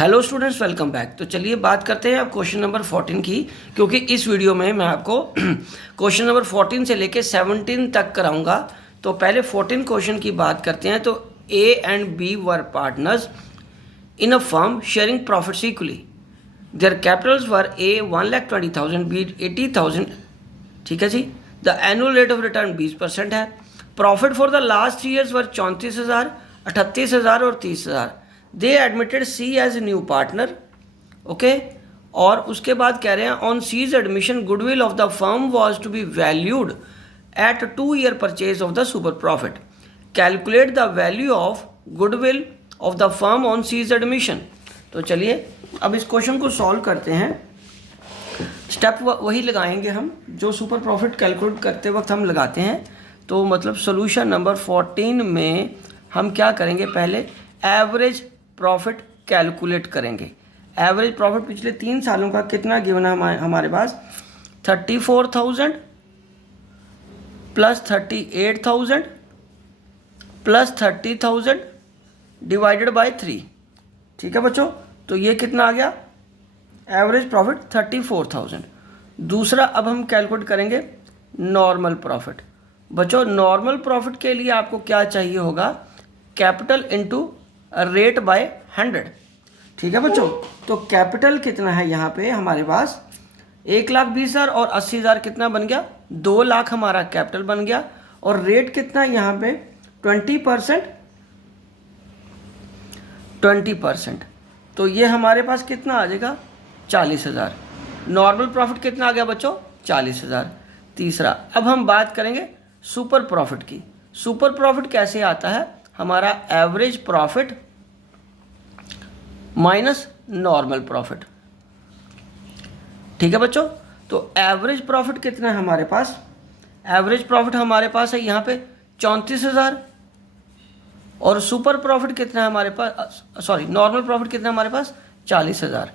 Hello students, welcome back. तो चलिए बात करते हैं अब क्वेश्चन नंबर 14 की, क्योंकि इस वीडियो में मैं आपको क्वेश्चन नंबर 14 से लेके 17 तक कराऊंगा। तो पहले 14 क्वेश्चन की बात करते हैं। तो A and B were partners in a firm sharing profits equally. Their capitals were A 1,20,000, B 80,000। ठीक है जी। The annual rate of return 20% है। Profit for the last 3 years were 34,000, 38,000 और 30,000। They admitted C as new partner. Okay. और उसके बाद कह रहे हैं on C's admission goodwill of the firm was to be valued at 2 year purchase of the super profit. Calculate the value of goodwill of the firm on C's admission. तो चलिए अब इस क्वेश्चन को सॉल्व करते हैं। Step वही लगाएंगे हम जो सुपर प्रॉफिट कैलकुलेट करते वक्त हम लगाते हैं। तो मतलब सोल्यूशन नंबर 14 में हम क्या करेंगे, पहले एवरेज प्रॉफिट कैलकुलेट करेंगे। एवरेज प्रॉफिट पिछले 3 सालों का कितना गिवन है हमारे पास, 34,000 प्लस 38,000 प्लस 30,000 डिवाइडेड बाय 3। ठीक है बच्चों, तो ये कितना आ गया, एवरेज प्रॉफिट 34,000। दूसरा अब हम कैलकुलेट करेंगे नॉर्मल प्रॉफिट। बच्चों नॉर्मल प्रॉफिट के लिए आपको क्या चाहिए होगा, कैपिटल इनटू रेट बाय 100। ठीक है बच्चों, तो कैपिटल कितना है यहाँ पे हमारे पास 1,20,000 और 80,000 कितना बन गया, 2 लाख हमारा कैपिटल बन गया। और रेट कितना है यहाँ पे 20%। तो ये हमारे पास कितना आ जाएगा 40,000। नॉर्मल प्रॉफिट कितना आ गया बच्चों 40,000। तीसरा अब हम बात करेंगे सुपर प्रॉफिट की। सुपर प्रॉफिट कैसे आता है, हमारा average profit minus normal profit. ठीक है बच्चों, तो एवरेज प्रॉफिट कितना है हमारे पास, एवरेज प्रॉफिट हमारे पास है यहाँ पे 34,000। और सुपर प्रॉफिट कितना है हमारे पास, सॉरी नॉर्मल प्रॉफिट कितना है हमारे पास 40,000।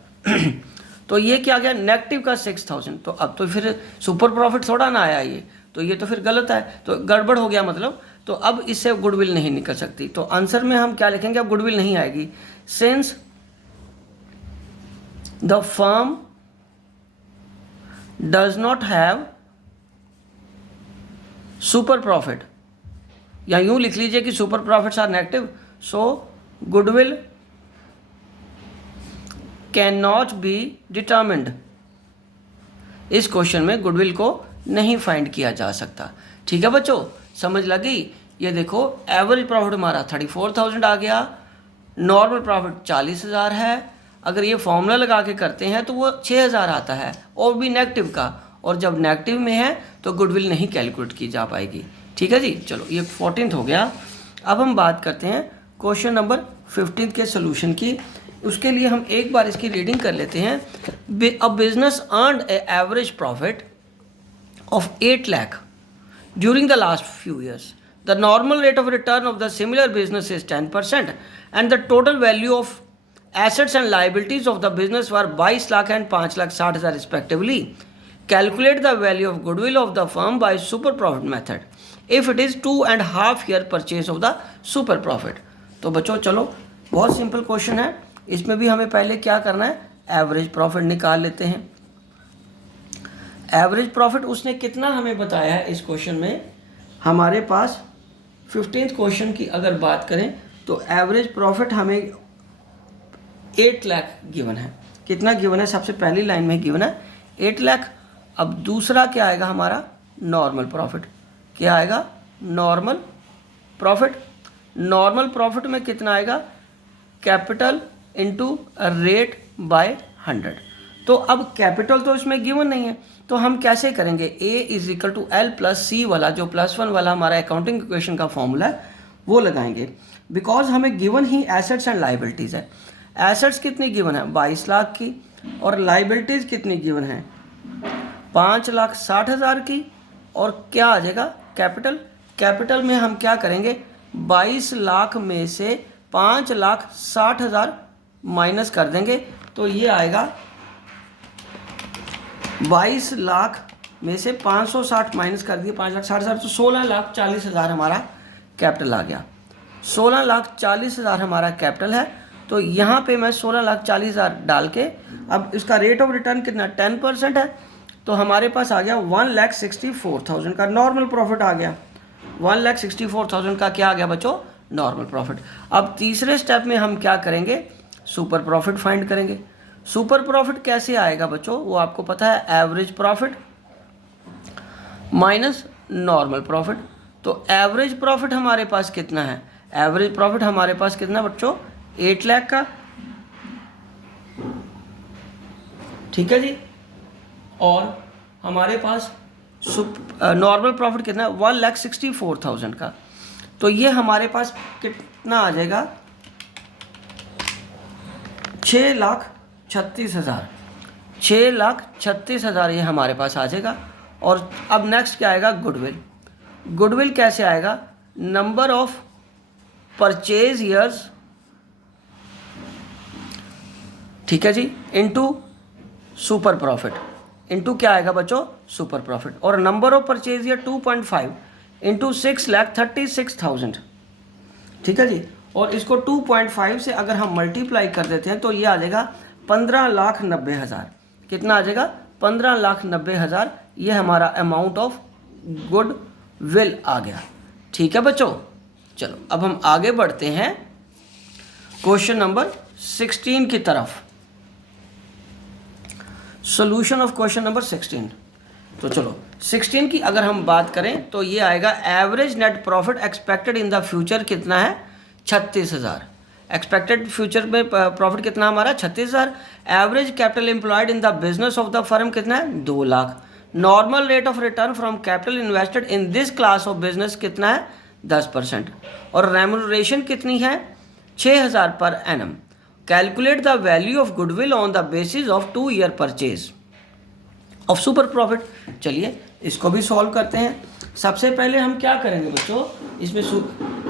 तो ये क्या गया नेगेटिव का 6,000। तो अब तो फिर सुपर प्रॉफिट थोड़ा ना आया ये, तो ये तो फिर गलत है, तो गड़बड़ हो गया मतलब। तो अब इससे गुडविल नहीं निकल सकती। तो आंसर में हम क्या लिखेंगे, अब गुडविल नहीं आएगी। Since the firm does not have super profit, या यूं लिख लीजिए कि super profits are negative, so goodwill can not be determined. इस क्वेश्चन में गुडविल को नहीं फाइंड किया जा सकता। ठीक है बच्चों, समझ लगी। ये देखो एवरेज प्रॉफिट हमारा 34,000 आ गया, नॉर्मल प्रॉफिट 40,000 है। अगर ये फॉर्मूला लगा के करते हैं तो वो 6,000 आता है, और भी नेगेटिव का। और जब नेगेटिव में है तो गुडविल नहीं कैलकुलेट की जा पाएगी। ठीक है जी, चलो ये 14th हो गया। अब हम बात करते हैं क्वेश्चन नंबर 15 के सोल्यूशन की। उसके लिए हम एक बार इसकी रीडिंग कर लेते हैं। A business earned A average profit of 8 lakh during the last few years. The normal rate of return of the similar business is 10%, and the total value of assets and liabilities of the business were 22 lakh and 5,60,000 respectively. Calculate the value of goodwill of the firm by super profit method if it is 2.5 year purchase of the super profit. तो बच्चों चलो बहुत simple question है, इसमें भी हमें पहले क्या करना है, एवरेज प्रॉफिट निकाल लेते हैं। एवरेज प्रॉफिट उसने कितना हमें बताया है इस क्वेश्चन में, हमारे पास 15th क्वेश्चन की अगर बात करें तो एवरेज प्रॉफिट हमें 8 लाख गिवन है। कितना गिवन है, सबसे पहली लाइन में गिवन है 8 लाख। अब दूसरा क्या आएगा हमारा नॉर्मल प्रॉफिट, क्या आएगा नॉर्मल प्रॉफिट। नॉर्मल प्रॉफिट में कितना आएगा, कैपिटल इनटू रेट बाय 100। तो अब कैपिटल तो इसमें गिवन नहीं है, तो हम कैसे करेंगे, A is equal to L plus C वाला जो +1 वाला हमारा अकाउंटिंग इक्वेशन का फॉर्मूला है वो लगाएंगे। बिकॉज हमें given he assets and liabilities है। एसेट्स कितनी गिवन है 22 लाख की, और लाइबिलिटीज़ कितनी गिवन है 5,60,000 की। और क्या आ जाएगा कैपिटल, कैपिटल में हम क्या करेंगे 22 लाख में से 5,60,000 माइनस कर देंगे, तो ये आएगा 22 लाख में से 560 माइनस कर दिए 5,60,000, तो 16,40,000 हमारा कैपिटल आ गया। 16,40,000 हमारा कैपिटल है। तो यहाँ पे मैं 16,40,000 डाल के, अब इसका रेट ऑफ रिटर्न कितना 10% है, तो हमारे पास आ गया 1,64,000 का नॉर्मल प्रॉफिट आ गया। 1,64,000 का क्या आ गया बच्चों, नॉर्मल प्रॉफिट। अब तीसरे स्टेप में हम क्या करेंगे, सुपर प्रॉफिट फाइंड करेंगे। सुपर प्रॉफिट कैसे आएगा बच्चों, वो आपको पता है, average profit minus normal profit. तो एवरेज प्रॉफिट हमारे पास कितना है, एवरेज प्रॉफिट हमारे पास कितना बच्चों 8 लाख का, ठीक है जी। और हमारे पास नॉर्मल प्रॉफिट कितना है 1,64,000 का। तो ये हमारे पास कितना आ जाएगा 6,36,000, 6,36,000 ये हमारे पास आ जाएगा। और अब नेक्स्ट क्या आएगा, गुडविल। गुडविल कैसे आएगा, नंबर ऑफ परचेज ईयर्स, ठीक है जी, इनटू सुपर प्रॉफिट, इनटू क्या आएगा बच्चों सुपर प्रॉफिट। और number of purchase year 2.5 into 6,36,000, ठीक है जी। और इसको 2.5 से अगर हम मल्टीप्लाई कर देते हैं तो ये आ जाएगा 15,90,000। कितना आ जाएगा 15,90,000। ये हमारा अमाउंट ऑफ गुड विल आ गया, ठीक है बच्चों। चलो अब हम आगे बढ़ते हैं क्वेश्चन नंबर 16 की तरफ, सॉल्यूशन ऑफ क्वेश्चन नंबर 16। तो चलो 16 की अगर हम बात करें तो ये आएगा average net profit expected in the future कितना है 36,000। एक्सपेक्टेड फ्यूचर में प्रॉफिट कितना हमारा 36,000। Average capital employed in the business of the firm कितना है 2 lakh. Normal rate of return from capital invested in this class of business कितना है 10%। और रेम्यूनरेशन कितनी है 6,000 per annum. Calculate the value of goodwill on the basis of 2 year purchase of super profit. चलिए इसको भी सॉल्व करते हैं। सबसे पहले हम क्या करेंगे बच्चों, इसमें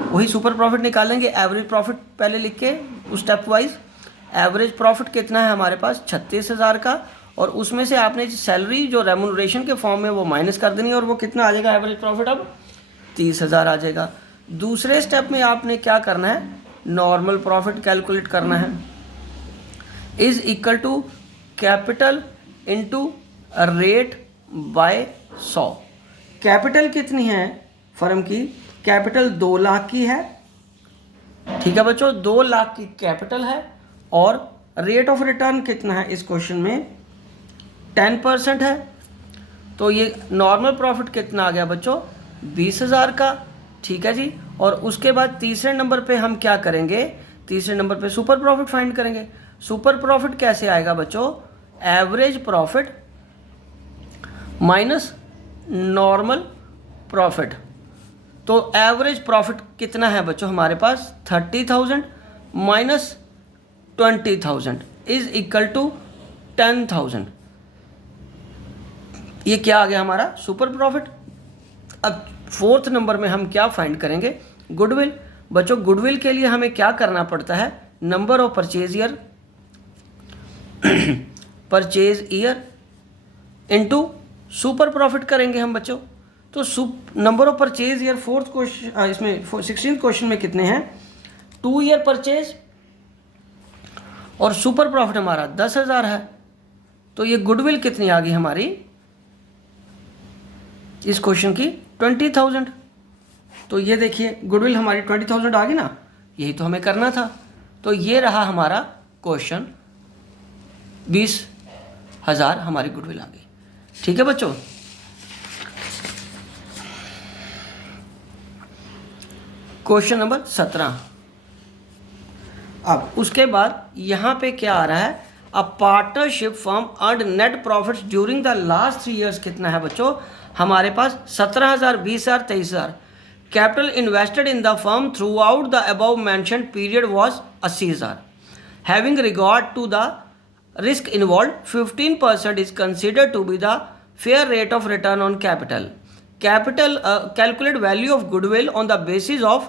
वही सुपर प्रॉफिट निकालेंगे। एवरेज प्रॉफिट पहले लिख के उस स्टेप वाइज, एवरेज प्रॉफिट कितना है हमारे पास 36,000 का, और उसमें से आपने सैलरी जो रेम्यूनरेशन के फॉर्म में वो माइनस कर देनी है, और वो कितना आ जाएगा एवरेज प्रॉफिट अब 30,000 आ जाएगा। दूसरे स्टेप में आपने क्या करना है, नॉर्मल प्रॉफिट कैलकुलेट करना है, is equal to capital into rate by 100। Capital कितनी है फर्म की, कैपिटल 2 लाख की है, ठीक है बच्चों, 2 लाख की कैपिटल है। और रेट ऑफ रिटर्न कितना है इस क्वेश्चन में 10% है। तो ये नॉर्मल प्रॉफिट कितना आ गया बच्चों 20,000 का, ठीक है जी। और उसके बाद तीसरे नंबर पे हम क्या करेंगे, तीसरे नंबर पे सुपर प्रॉफिट फाइंड करेंगे। सुपर प्रॉफिट कैसे आएगा बच्चों, average profit minus normal profit. तो एवरेज प्रॉफिट कितना है बच्चों हमारे पास 30,000 माइनस 20,000 इज इक्वल टू 10,000। ये क्या आ गया हमारा सुपर प्रॉफिट। अब फोर्थ नंबर में हम क्या फाइंड करेंगे, गुडविल। बच्चों गुडविल के लिए हमें क्या करना पड़ता है, number of purchase year purchase year into super profit करेंगे हम बच्चों। तो number of purchase year fourth question, इसमें 16 क्वेश्चन में कितने हैं 2 ईयर परचेज, और सुपर प्रॉफिट हमारा 10,000 है। तो ये गुडविल कितनी आ गई हमारी इस क्वेश्चन की 20,000। तो ये देखिए गुडविल हमारी 20,000 आ गई ना, यही तो हमें करना था। तो ये रहा हमारा क्वेश्चन, 20,000 हमारी गुडविल आ गई, ठीक है बच्चों। Question number 17। अब उसके बाद यहाँ पे क्या आ रहा है, a partnership firm earn net profits during the last 3 years कितना है बच्चों हमारे पास 17,000, 20,000, 23,000। Capital invested in the firm throughout the above mentioned period was 80,000। Having regard to the risk involved 15% is considered to be the fair rate of return on capital. Calculate value of goodwill on the basis of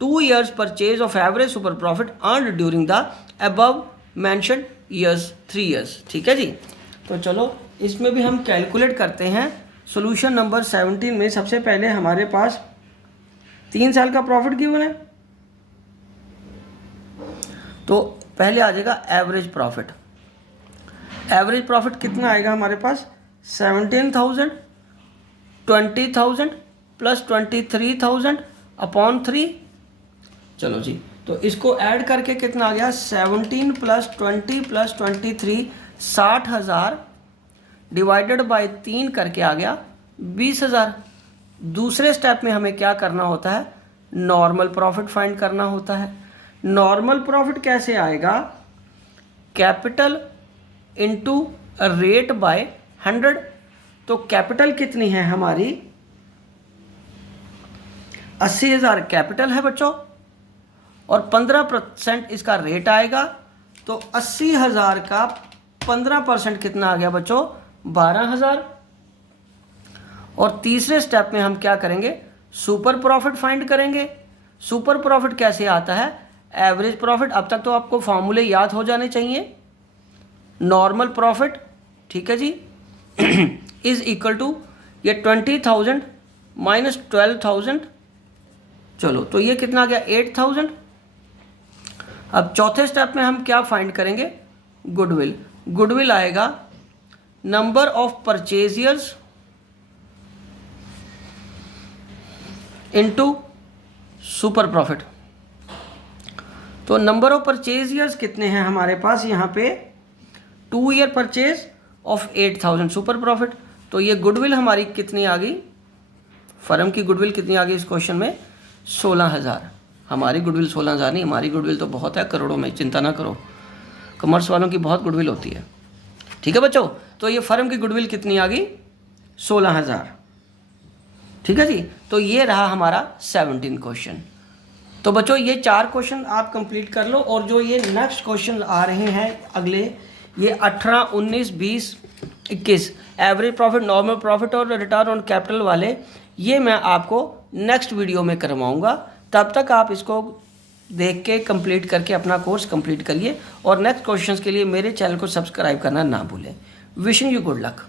2 years purchase of average super profit earned during the above mentioned years 3 years। ठीक है जी। तो चलो इसमें भी हम calculate करते हैं। Solution number 17 में सबसे पहले हमारे पास 3 साल का प्रॉफिट गिवन है, तो पहले आ जाएगा एवरेज प्रॉफिट। एवरेज प्रॉफिट कितना आएगा हमारे पास 17,000, 20,000 प्लस 23,000 अपॉन 3। चलो जी, तो इसको ऐड करके कितना आ गया 17 प्लस 20 प्लस 23 60,000 डिवाइडेड बाय 3 करके आ गया 20,000। दूसरे स्टेप में हमें क्या करना होता है, नॉर्मल प्रॉफिट फाइंड करना होता है। नॉर्मल प्रॉफिट कैसे आएगा, कैपिटल इनटू रेट बाय 100। तो कैपिटल कितनी है हमारी 80,000 कैपिटल है बच्चों, और 15% इसका रेट आएगा। तो 80,000 का 15% कितना आ गया बच्चों 12,000। और तीसरे स्टेप में हम क्या करेंगे, सुपर प्रॉफिट फाइंड करेंगे। सुपर प्रॉफिट कैसे आता है, एवरेज प्रॉफिट, अब तक तो आपको फॉर्मूले याद हो जाने चाहिए। नॉर्मल प्रॉफिट, ठीक है जी, इज इक्वल टू ये 20,000 माइनस 12,000। चलो, तो ये कितना आ गया 8,000। अब चौथे स्टेप में हम क्या फाइंड करेंगे, गुडविल। गुडविल आएगा number of purchase years into super profit. तो नंबर ऑफ परचेजियर्स कितने हैं हमारे पास यहाँ पे, 2 year purchase of 8,000 super profit. तो ये गुडविल हमारी कितनी आ गई, फर्म की गुडविल कितनी आ गई इस क्वेश्चन में 16,000। हमारी गुडविल 16,000 नहीं, हमारी गुडविल तो बहुत है, करोड़ों में, चिंता ना करो, कॉमर्स वालों की बहुत गुडविल होती है। ठीक है बच्चों, तो ये फर्म की गुडविल कितनी आ गई 16,000। ठीक है जी, तो ये रहा हमारा 17 क्वेश्चन। तो बच्चों ये 4 क्वेश्चन आप कंप्लीट कर लो, और जो ये नेक्स्ट क्वेश्चन आ रहे हैं अगले, ये 18, 19, 20, 21 एवरेज प्रॉफिट, नॉर्मल प्रॉफिट और रिटर्न ऑन कैपिटल वाले, ये मैं आपको नेक्स्ट वीडियो में करवाऊंगा। तब तक आप इसको देख के कंप्लीट करके अपना कोर्स कंप्लीट करिए, और नेक्स्ट क्वेश्चंस के लिए मेरे चैनल को सब्सक्राइब करना ना भूलें। Wishing you good luck.